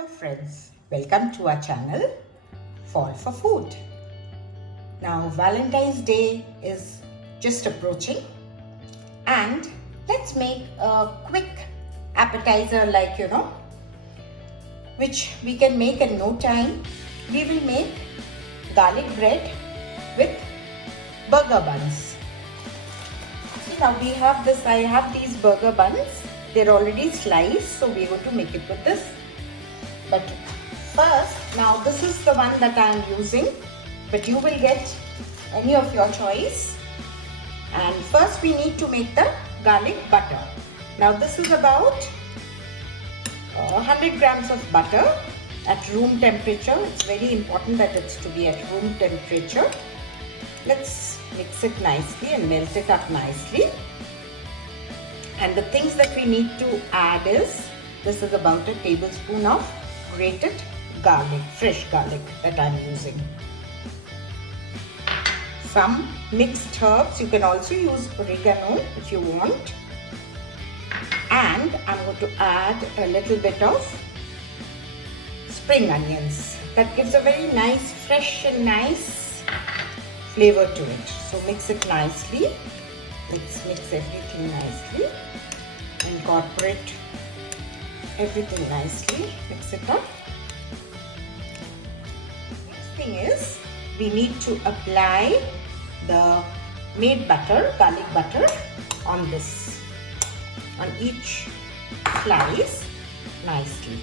Hello friends, welcome to our channel Fall for Food. Now Valentine's Day is just approaching and let's make a quick appetizer which we can make in no time. We will make garlic bread with burger buns. See, now we have this, I have these burger buns. They're already sliced, so we're going to make it with this. But first, now this is the one that I am using, but you will get any of your choice. And first we need to make the garlic butter. Now this is about 100 grams of butter at room temperature. It's very important that it's to be at room temperature. Let's mix it nicely and melt it up nicely. And the things that we need to add is, this is about a tablespoon of grated garlic, fresh garlic that I'm using. Some mixed herbs, you can also use oregano if you want. And I'm going to add a little bit of spring onions. That gives a very nice, fresh and nice flavor to it. So mix it nicely. Let's mix everything nicely. Incorporate everything nicely. Mix it up. Next thing is, we need to apply the made butter, garlic butter, on each slice nicely.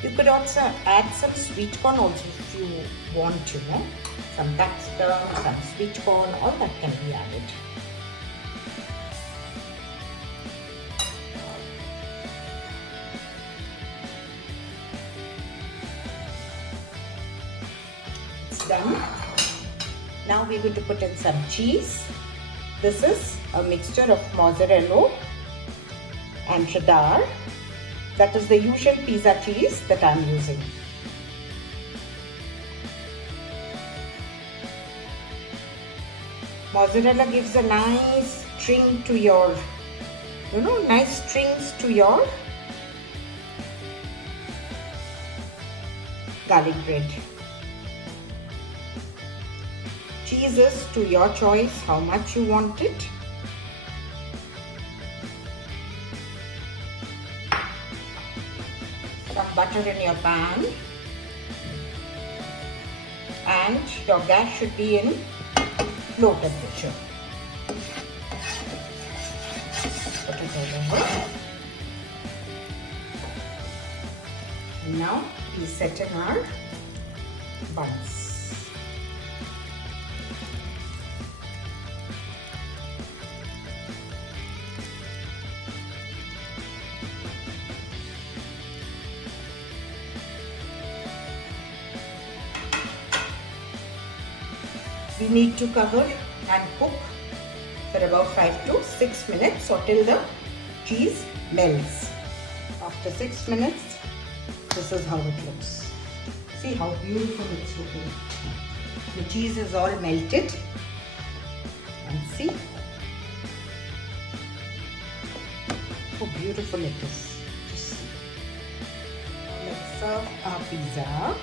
You could also add some sweet corn also if you want to, some capsicum, some sweet corn, all that can be added. It's done. Now we're going to put in some cheese. This is a mixture of mozzarella and cheddar. That is the usual pizza cheese that I am using. Mozzarella gives a nice string to your, nice strings to your garlic bread. Cheese is to your choice, how much you want it. Some butter in your pan, and your gas should be in low temperature. Put it over. And now we set in our buns. We need to cover and cook for about 5 to 6 minutes or till the cheese melts. After 6 minutes, this is how it looks. See how beautiful it's looking. The cheese is all melted. And see how beautiful it is. Just see. Now let's serve our pizza.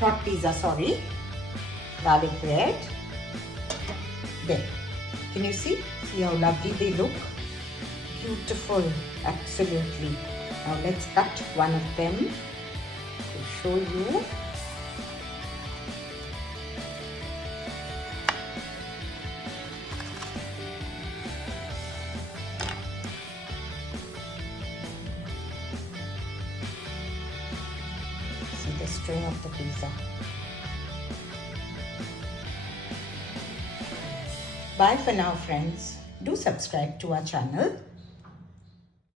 Not pizza, sorry. Garlic bread. There. Can you see? See how lovely they look? Beautiful. Absolutely. Now let's cut one of them to show you. See the string of the pizza. Bye for now, friends. Do subscribe to our channel.